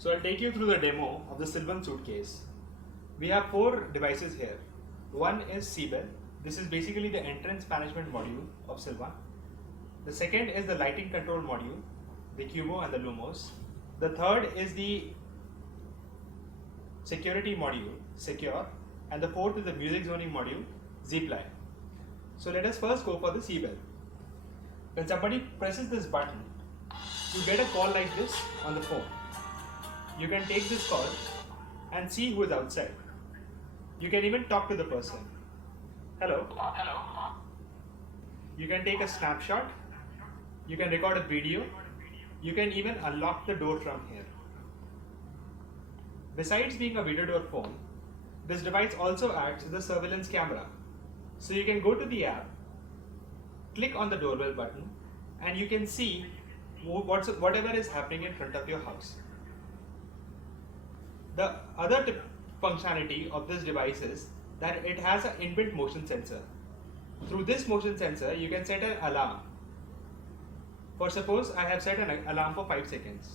So I'll take you through the demo of the Silvan Suitcase. We have four devices here. One is Silvan. This is basically the entrance management module of Silvan. The second is the lighting control module, the Cubo and the Lumos. The third is the security module, Secure. And the fourth is the music zoning module, Zipline. So let us first go for the Silvan. When somebody presses this button, you get a call like this on the phone. You can take this call and see who is outside. You can even talk to the person. Hello. Hello. You can take a snapshot. You can record a video. You can even unlock the door from here. Besides being a video door phone, this device also acts as a surveillance camera. So you can go to the app, click on the doorbell button, and you can see whatever is happening in front of your house. The other functionality of this device is that it has an inbuilt motion sensor. Through this motion sensor, you can set an alarm. For suppose I have set an alarm for 5 seconds.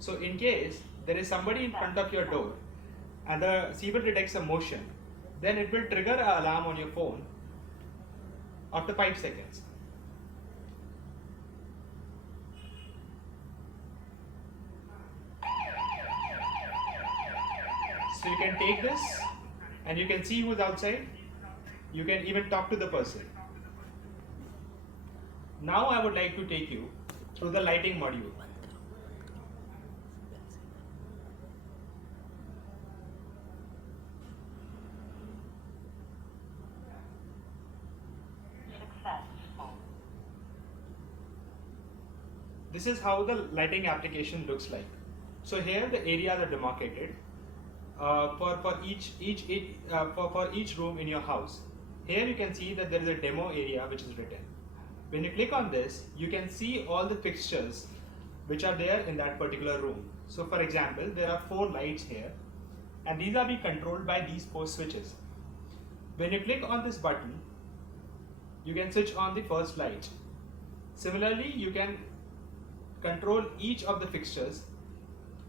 So in case there is somebody in front of your door and the Silvan detects a motion, then it will trigger an alarm on your phone after 5 seconds. So you can take this and you can see who's outside. You can even talk to the person. Now I would like to take you through the lighting module. Successful. This is how the lighting application looks like. So here the areas are demarcated for each room in your house. Here you can see that there is a demo area which is written. When you click on this, you can see all the fixtures which are there in that particular room. So for example, there are 4 lights here and these are being controlled by these 4 switches. When you click on this button, you can switch on the first light. Similarly, you can control each of the fixtures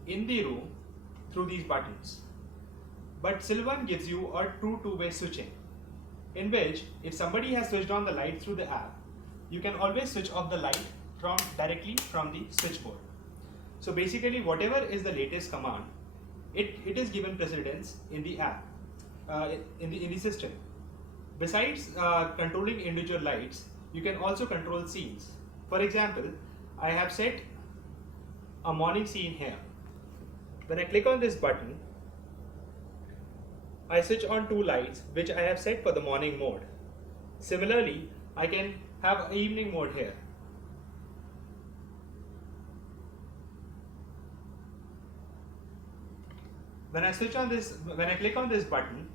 in the room through these buttons. But Silvan gives you a true two-way switching, in which if somebody has switched on the light through the app, you can always switch off the light directly from the switchboard. So basically, whatever is the latest command, it is given precedence in the app, in the system. Besides controlling individual lights, you can also control scenes. For example, I have set a morning scene here. When I click on this button, I switch on 2 lights which I have set for the morning mode. Similarly, I can have an evening mode here. When I click on this button,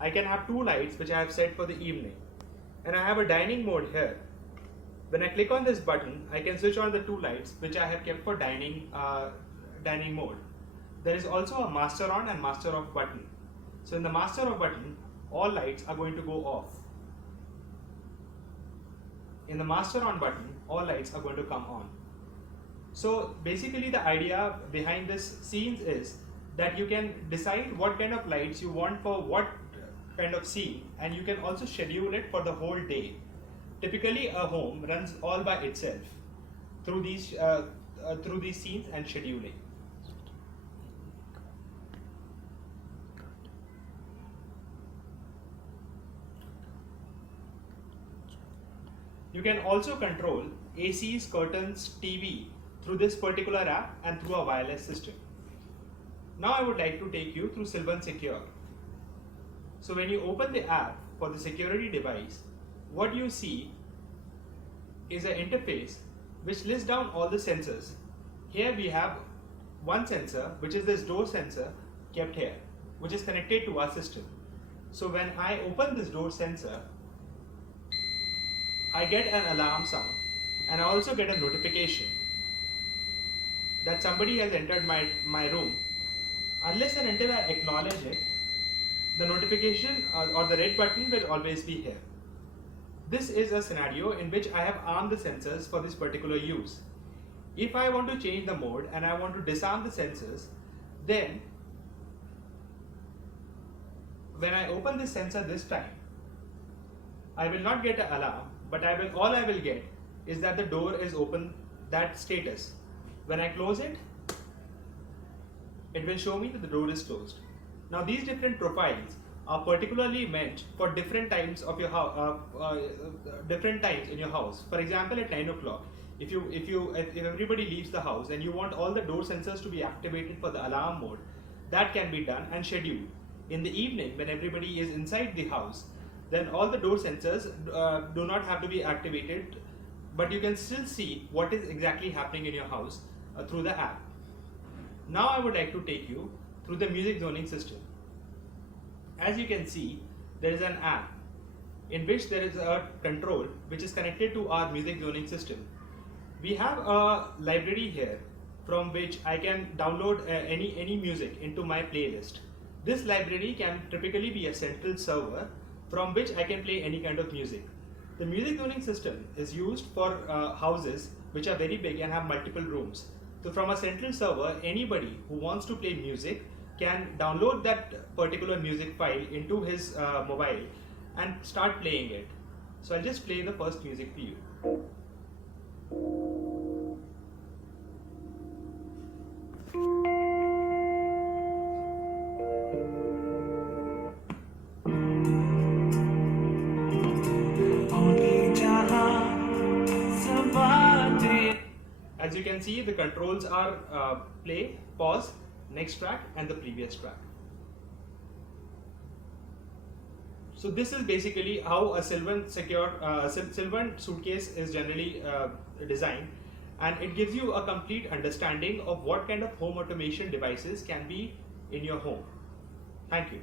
I can have 2 lights which I have set for the evening. And I have a dining mode here. When I click on this button, I can switch on the 2 lights which I have kept for dining mode. There is also a master on and master off button. So in the master off button, all lights are going to go off. In the master on button, all lights are going to come on. So basically the idea behind this scenes is that you can decide what kind of lights you want for what kind of scene, and you can also schedule it for the whole day. Typically a home runs all by itself through these scenes and scheduling. You can also control ACs, curtains, TV through this particular app and through a wireless system. Now I would like to take you through Silvan Secure. So when you open the app for the security device, what you see is an interface which lists down all the sensors. Here we have one sensor, which is this door sensor kept here, which is connected to our system. So when I open this door sensor, I get an alarm sound and I also get a notification that somebody has entered my room. Unless and until I acknowledge it, the notification or the red button will always be here. This is a scenario in which I have armed the sensors for this particular use. If I want to change the mode and I want to disarm the sensors, Then when I open this sensor this time, I will not get an alarm, but all I will get is that the door is open, that status. When I close it, it will show me that the door is closed. Now these different profiles are particularly meant for different times of your different times in your house. For example, at 9 o'clock, if everybody leaves the house and you want all the door sensors to be activated for the alarm mode, that can be done and scheduled. In the evening, when everybody is inside the house, then all the door sensors do not have to be activated, but you can still see what is exactly happening in your house through the app. Now I would like to take you through the music zoning system. As you can see, there is an app in which there is a control which is connected to our music zoning system. We have a library here from which I can download any music into my playlist. This library can typically be a central server from which I can play any kind of music. The music zoning system is used for houses which are very big and have multiple rooms. So from a central server, anybody who wants to play music can download that particular music file into his mobile and start playing it. So I'll just play the first music for you. As you can see, the controls are play, pause, next track and the previous track. So this is basically how a Silvan suitcase is generally designed, and it gives you a complete understanding of what kind of home automation devices can be in your home. Thank you.